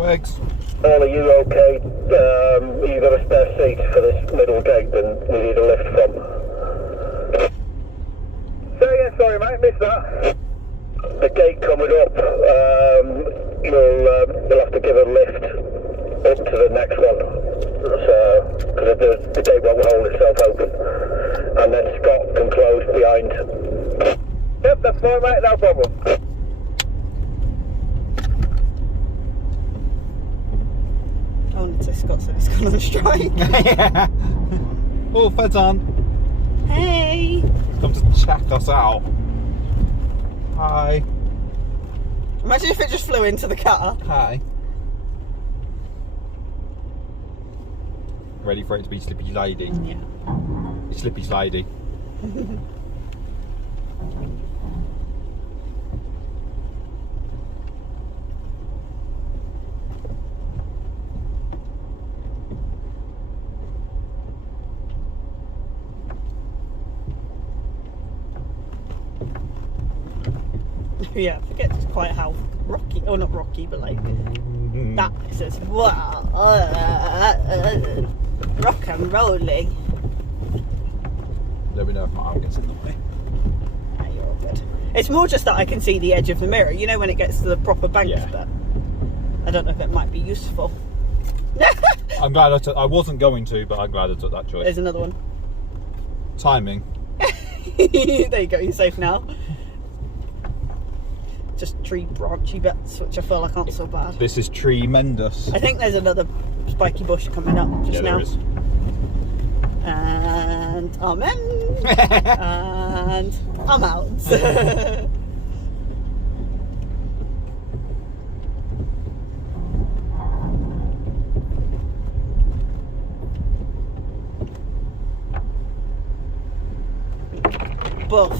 Twigs. All are you okay? You got a spare seat for this middle gate that we need a lift from? Say again, sorry mate, missed that. The gate coming up, you'll have to give a lift up to the next one. So, because the gate won't hold itself open. And then Scott can close behind. Yep, that's fine mate, no problem. I wanted to say Scott said he's gone on strike. Yeah. Oh, feds on. Hey! Come to check us out. Hi. Imagine if it just flew into the car. Hi. Ready for it to be Slippy Lady? Yeah. It's Slippy Slidey. Yeah, I forget quite how rocky, or not rocky, but like that says wow, rock and rolling. Let me know if my arm gets in the way. Ah, you're all good. It's more just that I can see the edge of the mirror. You know when it gets to the proper bank bit. I don't know if it might be useful. I'm glad I wasn't going to, but I'm glad I took that choice. There's another one. Timing. There you go. You're safe now. Just tree branchy bits, which I feel like aren't so bad. This is tremendous. I think there's another spiky bush coming up just now. There is. And I'm in. And I'm out. Buff.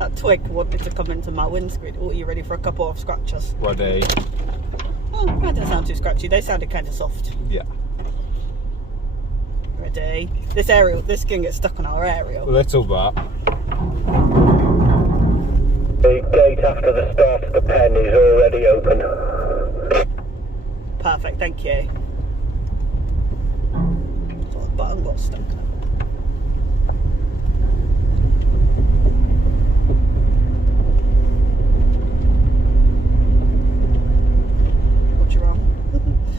That twig wanted to come into my windscreen. Oh, are you ready for a couple of scratches? Ready. Oh, that didn't sound too scratchy. They sounded kind of soft. Yeah. Ready. This can get stuck on our aerial. A little bit. The gate after the start of the pen is already open. Perfect, thank you. So the button got stuck.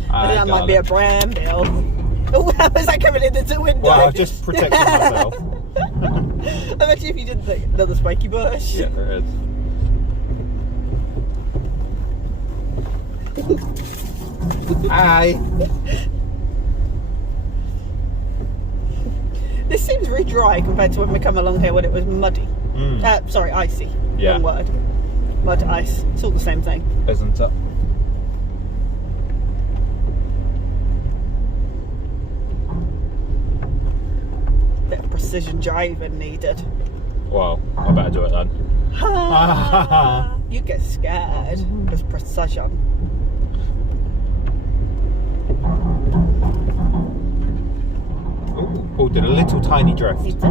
I think that might be a bramble. Oh, how is that coming in the window? Well, I've just protected myself. Imagine if you didn't think another spiky bush. Yeah, there is. Hi. This seems really dry compared to when we come along here when it was muddy. Sorry, icy. Yeah. Wrong word. Mud, ice. It's all the same thing. Isn't it? Bit of precision driving needed. Well, I better do it then. You get scared. It's precision. Oh, did a little tiny drift. He did.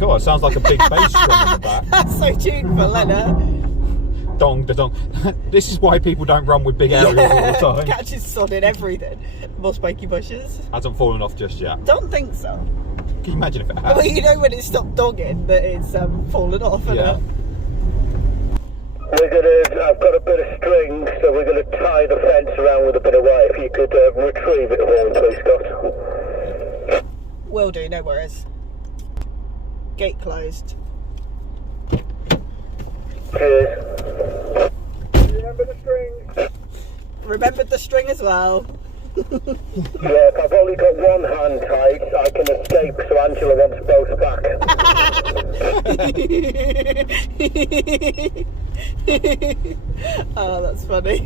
Cool, it sounds like a big bass drum in the back. That's so tuneful, isn't it? Dong, da dong. This is why people don't run with big aerials all the time. Catches sod in everything. More spiky bushes. Hasn't fallen off just yet. Don't think so. Can you imagine if it had? Well, you know when it stopped dogging that it's fallen off, isn't it? I've got a bit of string, so we're going to tie the fence around with a bit of wire. If you could retrieve it for me, please, Scott. Will do, no worries. Gate closed. Cheers. Remember the string? Remembered the string as well. Yeah, if I've only got one hand tied, I can escape, so Angela wants both back. Oh, that's funny.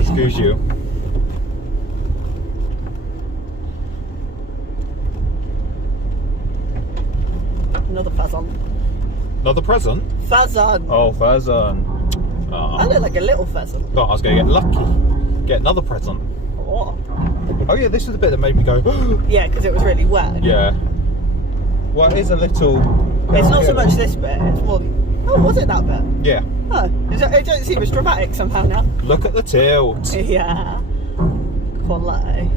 Excuse you. Another pheasant. Another present? Pheasant. Oh, pheasant. I look like a little pheasant. Thought I was going to get lucky. Get another present. What? Oh yeah, this is the bit that made me go. Yeah, because it was really wet. Yeah. Well, it is a little. It's not so much this bit. It's more. Oh, was it that bit? Yeah. Oh, it don't seem as dramatic somehow now. Look at the tilt. Yeah. Quality.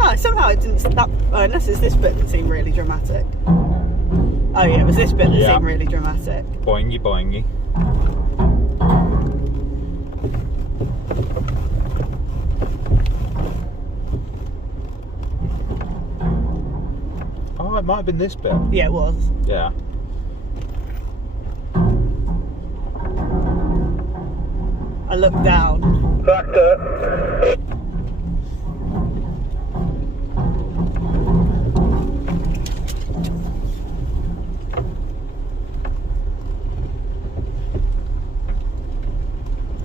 Oh, somehow it didn't. Unless it's this bit that seemed really dramatic. Oh yeah, it was this bit that seemed really dramatic. Boingy boingy. Oh, it might have been this bit. Yeah, it was. Yeah. I looked down. Tractor.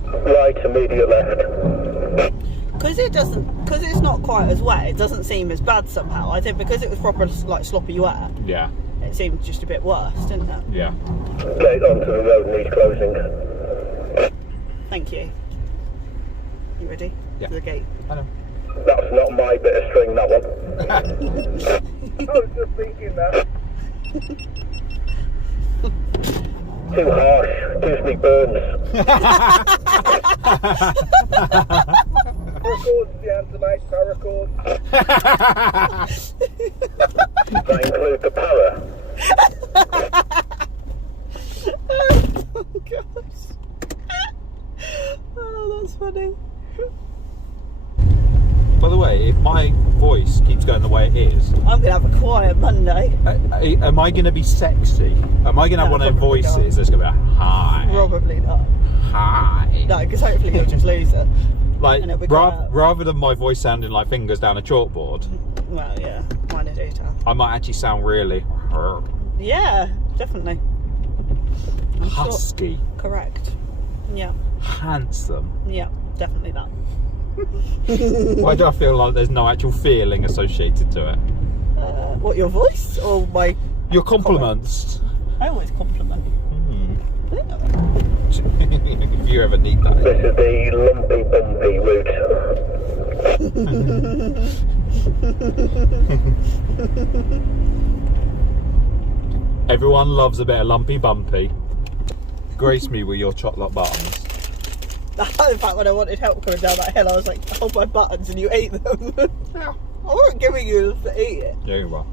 Right, immediate left. Because it's not quite as wet, it doesn't seem as bad somehow. I think because it was proper like sloppy wet, Yeah. it seemed just a bit worse, didn't it? Yeah. Gate onto the road needs closing. Thank you. You ready? Yeah. To the gate. I know. That's not my bit of string, that one. I was just thinking that. Too harsh, gives me burns. Paracords the answer, mate, paracords. Does that include the para? Oh gosh. Oh, that's funny. By the way, if my voice keeps going the way it is, I'm gonna have a quiet Monday. am I going to be sexy? Am I going to have one of them probably not. voices that's going to be like, hi? Probably not. Hi. No, because hopefully you'll just lose it. Like, And it'll be quiet. rather than my voice sounding like fingers down a chalkboard, Well, yeah, mine is detail. I might actually sound really Yeah, definitely. I'm sure- husky, Correct. Yeah, handsome. yeah, definitely that. Why do I feel like there's no actual feeling associated to it? What, your voice or my? Your compliments. I always compliment. Yeah. If you ever need that. This is the Lumpy Bumpy route. Everyone loves a bit of lumpy bumpy. Grace me with your chocolate buttons. In fact, when I wanted help coming down that hill, I was like, hold my buttons, and you ate them. I wasn't giving you them to eat it. Yeah, you are.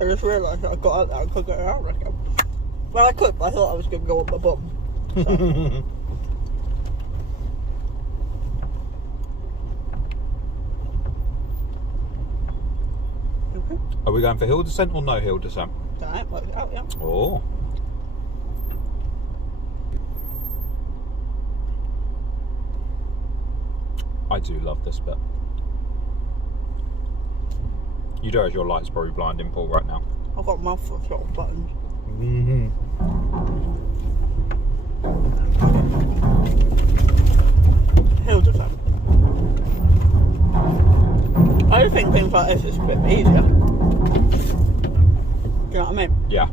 I just realised that I got out there and couldn't get it out again. Well, I could, but I thought I was going to go on my bum. So. Okay. Are we going for hill descent or no hill descent? Alright, work it out, yeah. Oh. I do love this bit. You know, as your light's probably blinding Paul right now. I've got a mouthful of little buttons. Hill descent. I think things like this is a bit easier. Do you know what I mean? Yeah.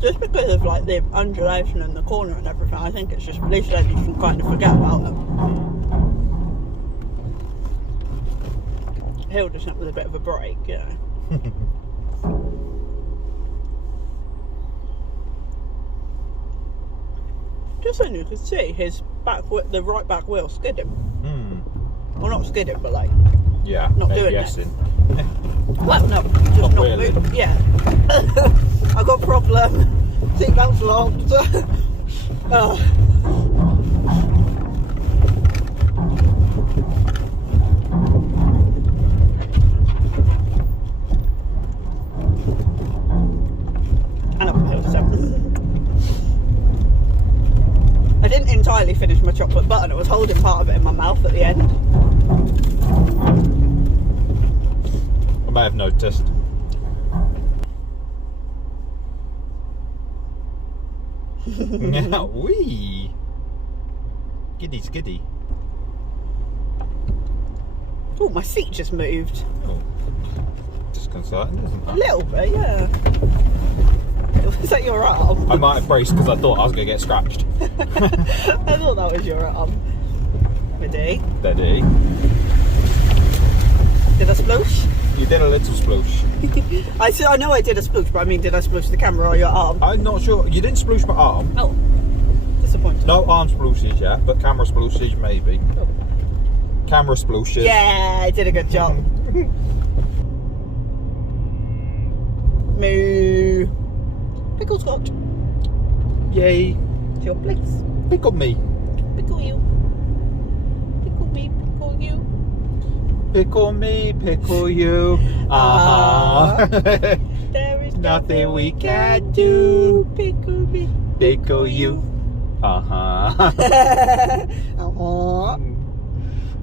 Just because of like the undulation and the corner and everything, I think it's just at least then you can kind of forget about them. Hill descent with a bit of a break, you know. Just so you can see his the right back wheel skidding. Well, not skidding, but like Yeah. not doing it. ABSing. Well, no, just not really. moving. Yeah. I got a problem. Seatbelt's locked. Oh. And I'm hill descent. I didn't entirely finish my chocolate button. I was holding part of it in my mouth at the end. I may have noticed. Yeah, wee. Giddy skiddy. Oh, my seat just moved. Oh. Disconcerting, isn't A it? little bit, yeah. Is that your arm? I might have braced because I thought I was going to get scratched. I thought that was your arm. Ready? Steady. Did I sploosh? You did a little sploosh. I know I did a sploosh, but I mean, did I sploosh the camera or your arm? I'm not sure. You didn't sploosh my arm. Oh, disappointing. No arm splooshes yet, but camera splooshes maybe. Oh. Camera splooshes. Yeah, I did a good job. Moo. Pickle Scotch. Yay. It's your place. Pickle me. Pickle you. Pickle me, pickle you. Pickle me, pickle you. Uh-huh. There is Nothing we can do. Pickle me. Pickle you. Uh-huh. Uh-huh.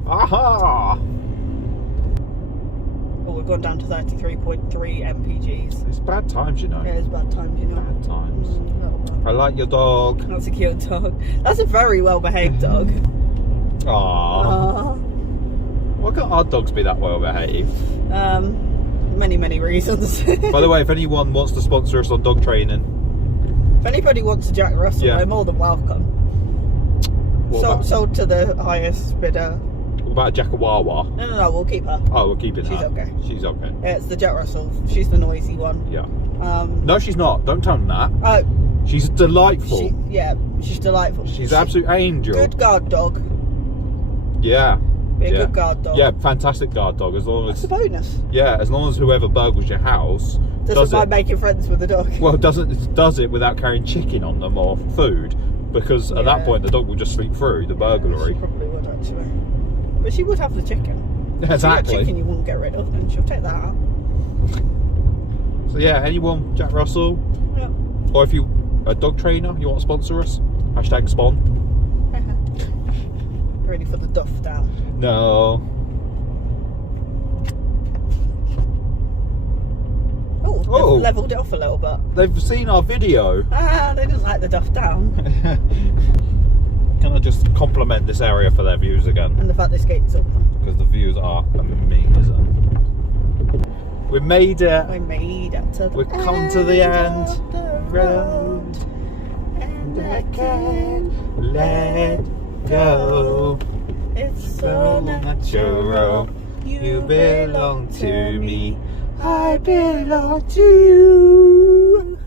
Aha! Oh, we've gone down to 33.3 mpgs. It's bad times, you know. Yeah, it's bad times, you know. Bad times. Little bit. I like your dog. That's a cute dog. That's a very well behaved dog. Aww. Why can't our dogs be that well behaved? Many reasons. By the way, if anyone wants to sponsor us on dog training, If anybody wants a Jack Russell, Yeah. they're more than welcome. Sold to the highest bidder. What about a Jackawawa? No, we'll keep her. Oh, we'll keep it. She's okay. She's okay. Yeah, it's the Jack Russell. She's the noisy one. Yeah. No, she's not. Don't tell them that. Oh, She's delightful. she's delightful. She's an absolute angel. Good guard dog. Yeah. Be a Yeah. good guard dog. Yeah, fantastic guard dog. As long That's as a bonus. as long as whoever burgles your house does Doesn't mind it. making friends with the dog. Well, does it without carrying chicken on them or food, because at that Yeah. point the dog will just sleep through the burglary. She probably would actually. But she would have the chicken. If you had Exactly. chicken you wouldn't get rid of, and she'll take that out. So yeah, anyone, Jack Russell, Yeah. or if you a dog trainer, you want to sponsor us? Hashtag spawn. Ready for the duff down. No. Oh, Oh. they've levelled it off a little bit. They've seen our video. They didn't like the duff down. Can I just compliment this area for their views again? And the fact this gate's open. Because the views are amazing. We made it. I made it to the We've come to the end. of the road. And I can't Let go. It's so So natural. natural. You belong to me. I belong to you.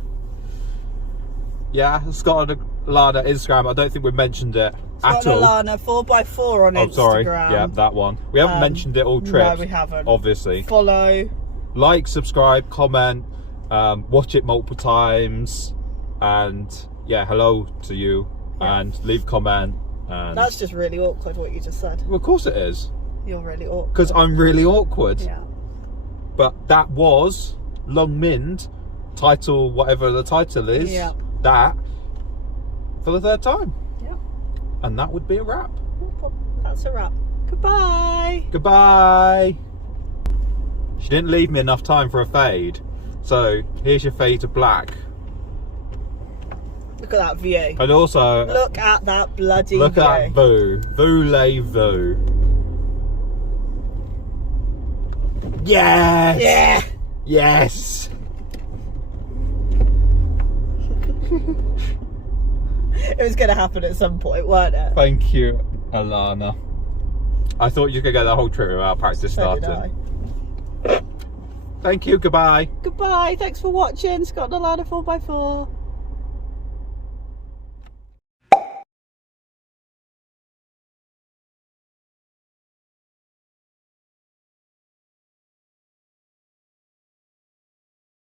Yeah, Scott and Alana Instagram. I don't think we mentioned it Scott at all. and Alana 4x4 on Oh, Instagram. sorry. Yeah, that one. We haven't mentioned it all trip. No, we haven't. Obviously. Follow. Like, subscribe, comment, watch it multiple times, and yeah, hello to you, and leave a comment. And That's just really awkward what you just said. well, of course it is, You're really awkward. because I'm really awkward. Yeah. But that was Long Mynd, title, whatever the title is, Yeah. that for the third time. Yeah. And that would be a wrap. That's a wrap. Goodbye. Goodbye. She didn't leave me enough time for a fade. So here's your fade to black. Look at that view. And also, Look at that bloody look view. at that voo. Voulez-vous. Yes! Yeah. Yes! It was going to happen at some point, weren't it? Thank you, Alana. I thought you could get the whole trip without practice So did starting. Thank you, goodbye. Goodbye. Thanks for watching. Scott and Alana 4x4.